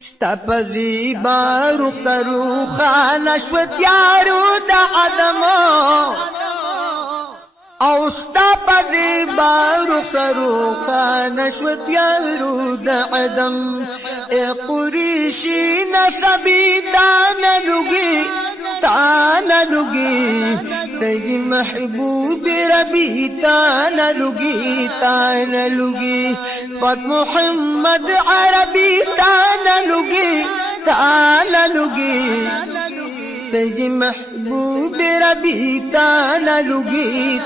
ستپدی بارو خرو خانشوت یارو دا عدمو او ستپدی بارو خرو خانشوت یارو دا عدم اے قریشی نصبی تانا لگی تیری محبوب ربی تانا لگی پاک محمد عربی تانا لگی تیری محبوب ربی تانا لگی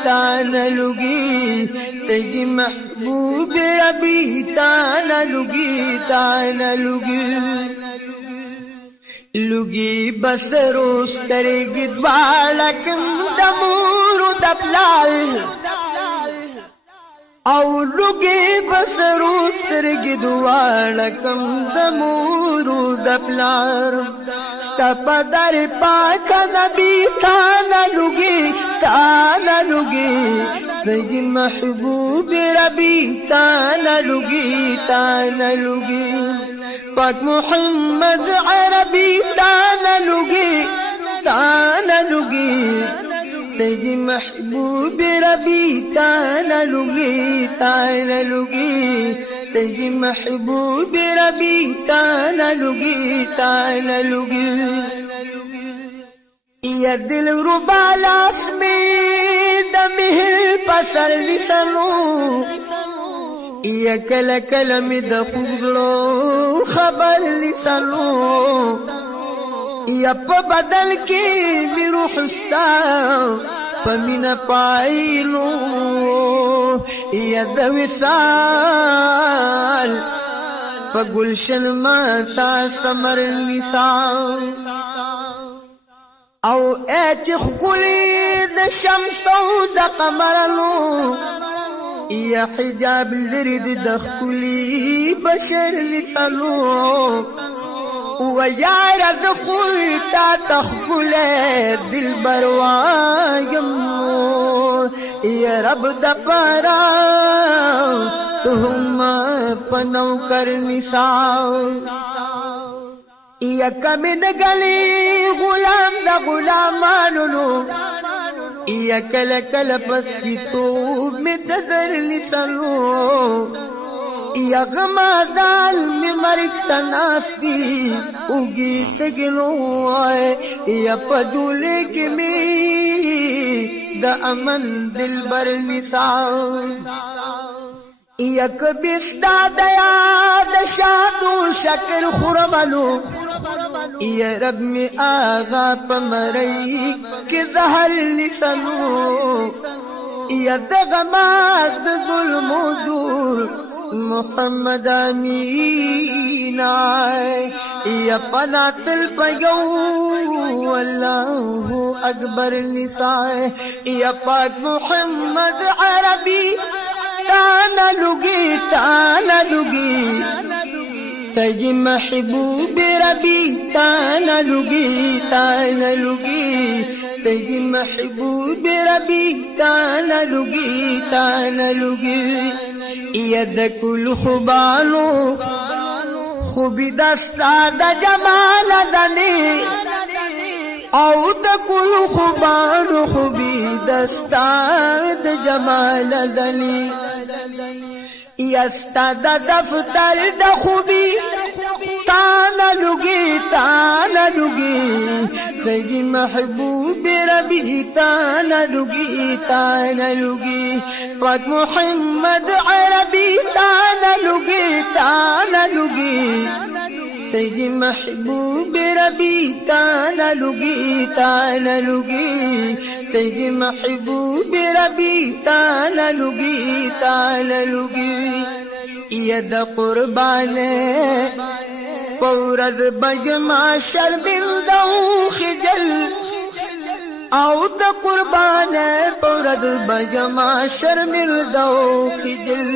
تیری محبوب ربی تانا لگی لگی بسرو سترگی دوالکم دمورو دپلال او لگی بسرو سترگی دوالکم دمورو دپلال ستپا در پاک نبی تانا لگی تیری محبوب ربی تانا لگی پاک محمد عربی تانا لگی تیری محبوب ربی تانا لگی تیری محبوب ربی تانا لگی یا دل ربالاس میں دمہر پسر لسنو یا کل کلم دا خوگلو خبر لسنو یا پا بدل کی می روحستا پا من پائلو یا دا وصال پا گلشن ما تا سمر لسان او ایچ خکولی دا شمس او دا قمرلو یا حجاب لرد دخلی بشر لسلو و یار دخل تا تخل دل بروایم یا رب دپارا تهم پنو کر نساو یا کمی دگلی غلام دا غلامانو یا کل کل پس کی توب میں دزر لسلو یا غمازال میں مرک تناستی اگی تگلو آئے یا پدولے کے میں دا امن دل بر نساو یا کبستا دیا دا شادو شکر خورملو یا رب میں آغا پمرئی کے زہر لسنو یا دغمات ظلم و دور محمد آمین آئے یا پنات الفیو واللہ اکبر نسائے یا پاک محمد عربی تانا لگی تیری محبوب ربی تانا لگی تیری محبوب ربی تانا لگی ید کل خوبانو خوبی دستا دا جمال دنی او دا کل خوبانو خوبی دستا دا جمال دنی یستا دا دفتر دا خوبی تانا لگی تیری محبوب ربی تانا لگی پاک محمد عربی تانا لگی تیری محبوب ربی تانا لگی تیری محبوب ربی تانا لگی ید قربانے پورد بجما شرمندہ خجل او د قربان پرد بجما شرمل دو